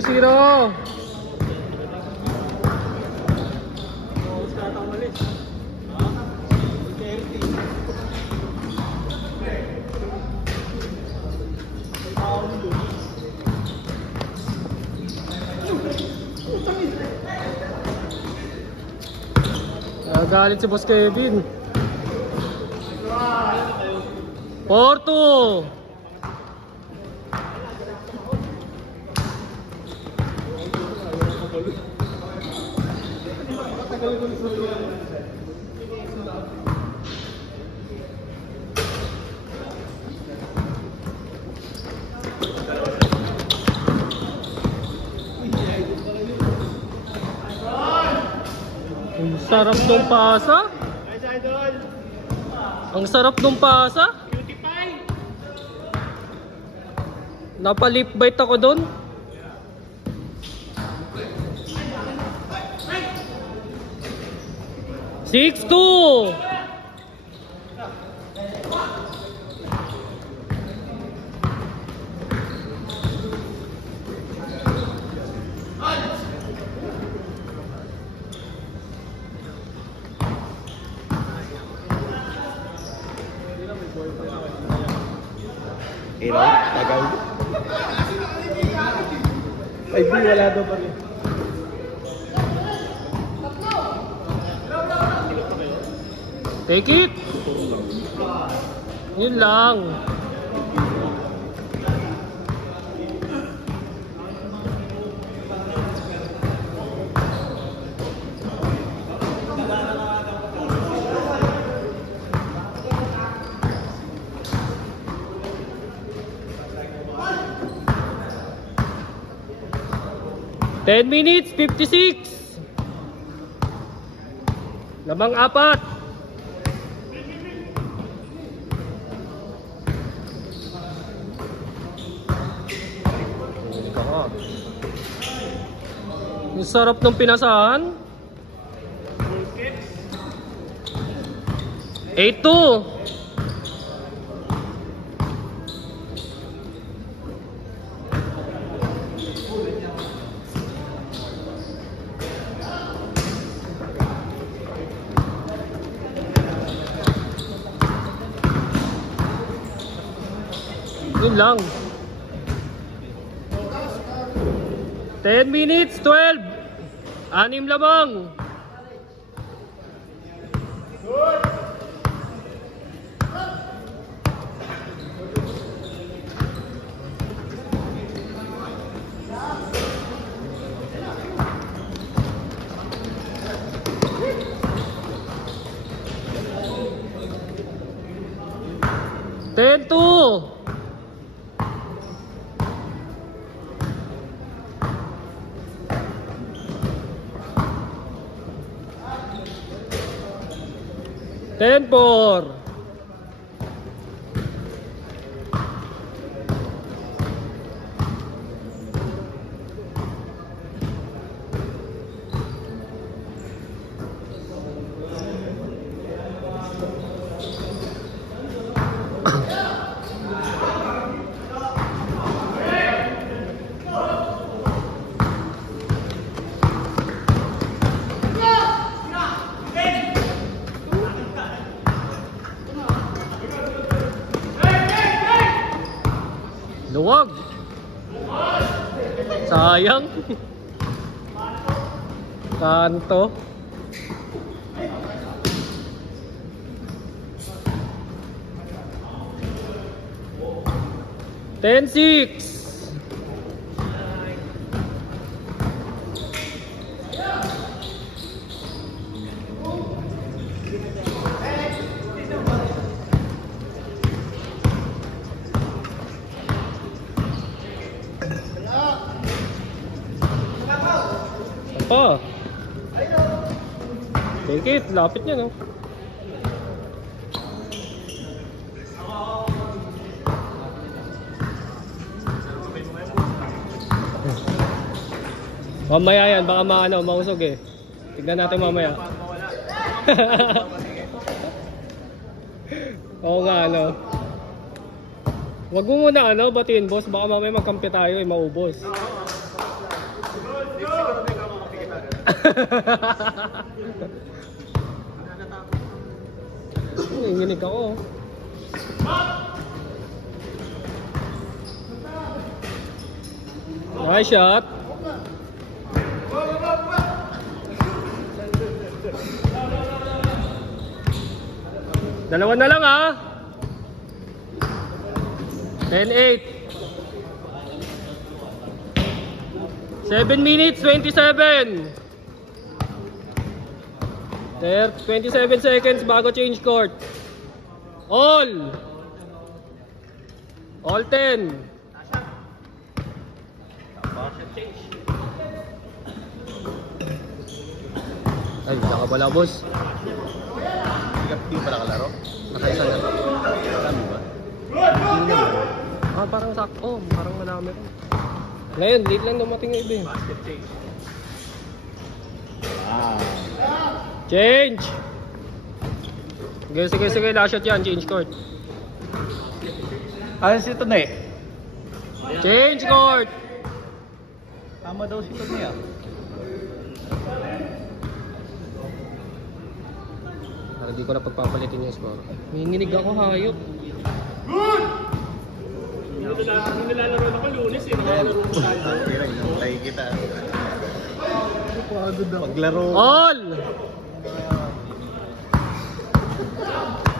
2-0. Nagalit si Boss Kevin. 4-2. Ang sarap ng pasa. Ang sarap ng pasa. Napalip bite ako doon. 6-2. Iraw, tagaw. Ay, di, wala daw pa rin. Take it. Yun lang. Ten minutes, 56. Lamang 4. Ang sarap ng pinasahan. 8-2. Yun lang. 10 minutes, 12. 6 lamang. Ten two. Ten four. Luwag. Sayang. Kanto. Ten six. Pa. Take it, lapit niya no. Mamaya yan, baka mausog eh. Tignan natin mamaya. Oo nga ano. Wag mo muna batiin boss, baka mamaya magkampi tayo maubos. Nanginginig ako. Nice shot. Dalawa na lang ah. 10-8. 7 minutes 27. There 27 seconds bago change court. All 10. Ay, nakabala boss. Hindi pa nakalaro? Nakaisa na. Marami ba? Ah, parang sakto. Oh, parang marami rin. Ngayon, late lang dumating yung iba eh. Basket change. Wow. Change! Sige, last shot yan. Change court. Ayos ito na eh. Change court! Tama daw si Tony ah. Parang di ko na pagpapalitin yung score. Nanginginig ako, hayop. Hindi nilalaro na ko lunes eh. Inantay kita. Paglaro. All!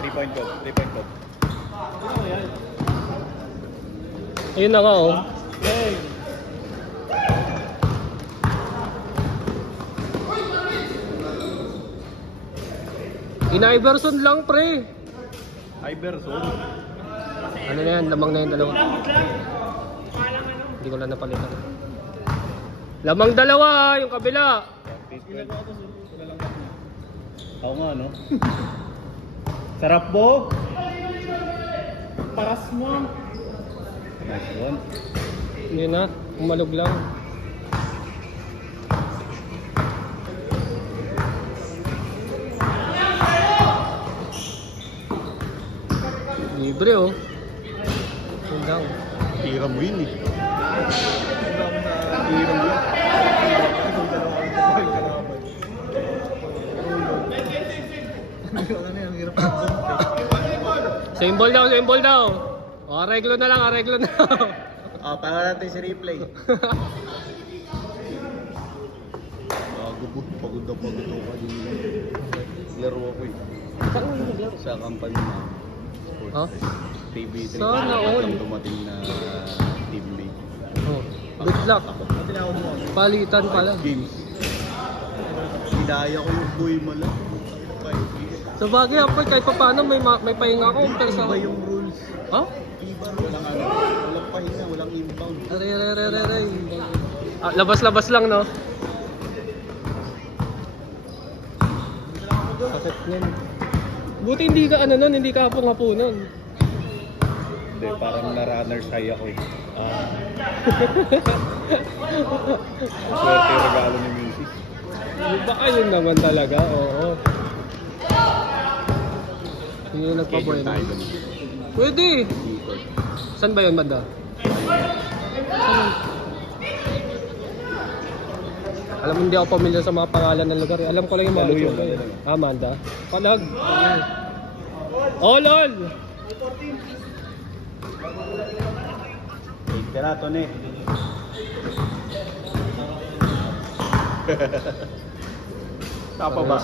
3-point goal. 3-point goal. Ayun na nga oh. Ina-Iverson lang pre. Iverson. Ano na yan? Lamang na yung dalawa. Hindi ko lang napalitan. Lamang dalawa, yung kabila. Oo nga no. Sarap bo. Paras mo. Nice one. Hindi na, umalog lang. Libre oh. Yun lang. Tira mo yun eh. Tira mo yun. Same ball daw. O, areglo na lang. Ah, para natin si replay. Pagod ako din. Laro ako eh. Sa company na sports. Huh? TV3. Sana all. Dumating na team league. Oh, good luck. Palitan pala. Games. Hidaya ko yung boy mo lang. Sa bagay ako kahit pa paano may pahinga ako. Pero sa... Iba yung rules. Ha? Iba walang walang pahinga, walang inbound. Aray. Ah, labas lang no? Sakit nun. Buti hindi ka hindi ka hapong-hapunan. Hindi, parang na-runners high ako eh. Swerte yung regalo ni Macy's. Baka yun naman talaga, oo. Hindi na nagpaboy na. Pwede! Saan ba yun, banda? Saan? Alam mo, hindi ako pamilya sa mga pangalan ng lugar. Alam ko lang yung mga Daluyo, lugar. Daluyo. Manda. Palag. All! Ika na, Tony. Tapa ba?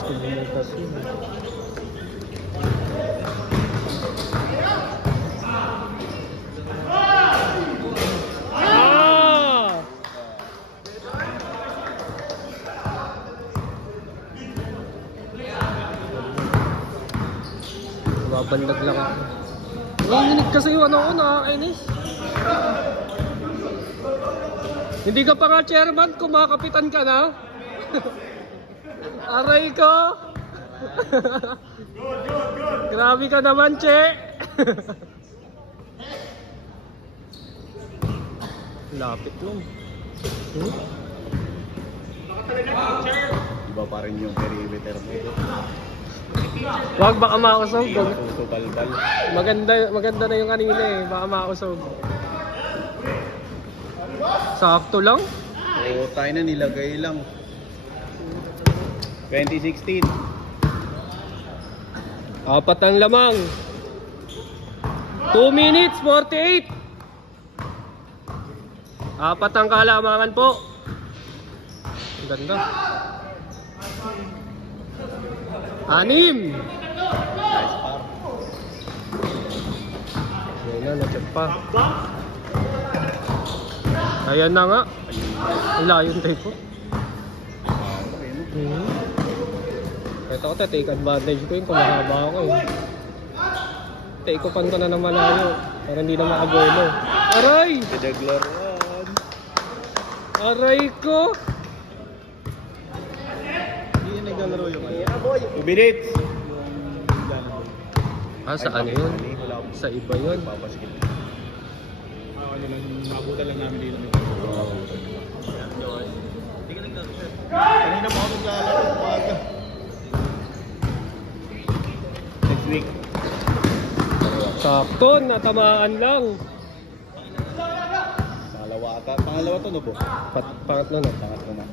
Babandag lang ako. Nanginig kasi yung ano ko, nakakainis. Hindi ka pa nga chairman, kumakapitan ka na. Aray ko. Grabe ka naman, Che. Lapit lang. Iba pa rin yung perimeter mo. Wag baka mausog. Tutubalbal. Maganda na yung kanina eh, baka mausog. Sakto lang. O, tayo na nilagay lang. 2016. Apat ang lamang. 2 minutes 48. Apat ang kalamangan po. Ang ganda. 6. Nice par. Ayan na, na-check pa. Ayan na nga. Ang layo yung tape po. Ito ko, take advantage ko yung kumahaba ako eh. Take ko pan ko na ng malayo para hindi na makagolo. Aray! Pinaglaruan. Aray ko! Hindi yung naglalaro yung ano. 2 minutes. Saan yun? Sa iba yun. Papaskil. Ano lang, mabutan lang namin dito. Kanina pa ako naglalaro. Umaga. Next week. Sakto, natamaan lang. Pangalawa to no po? Pangatlo na. Pangatlo na.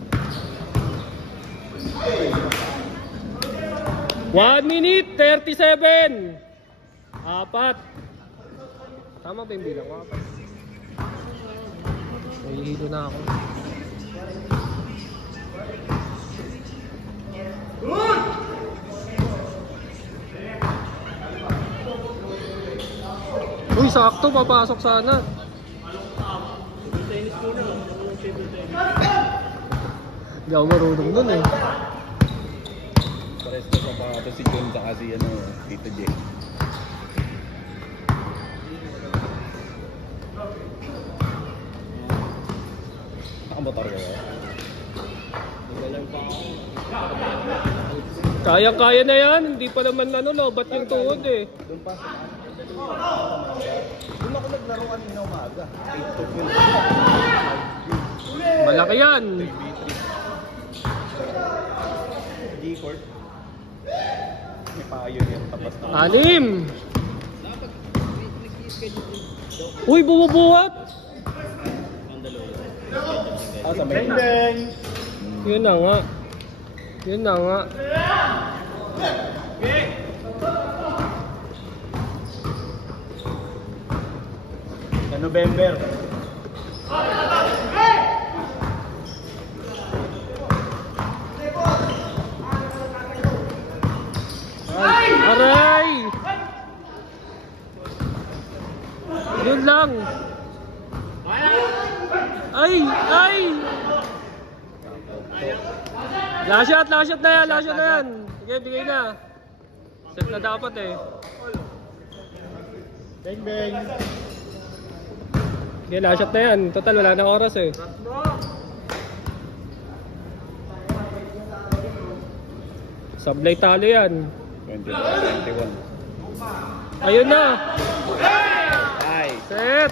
1 minute 37. Apat. Tama ba yung bilang ko? Apat. Nahihilo na ako. Uy, sakto, papasok sana. Hindi ako marunong nun eh. Pares ko sa pangatlo si John sa kasi ano, Tito J. Nakamotor ka ba? Kayang-kaya na yan, hindi pa naman ano, lobat yung tuhod eh. Doon pa sa doon ako naglaro kanina umaga. 8 to 12. Malaki yan. G-Court. May pioneer tapas na. 6. Uy, bumubuhat. Sa may bang! Yun na nga. Yun na nga. Sa November. Aray! Yun lang. Ay! Ay! Last shot na yan, last shot na yan. Sige, bigay na. Set na dapat eh. Bang bang! Sige, last shot na yan. Total, wala na oras eh. Sablay talo yan. 21. Ayun na. Ay! Set.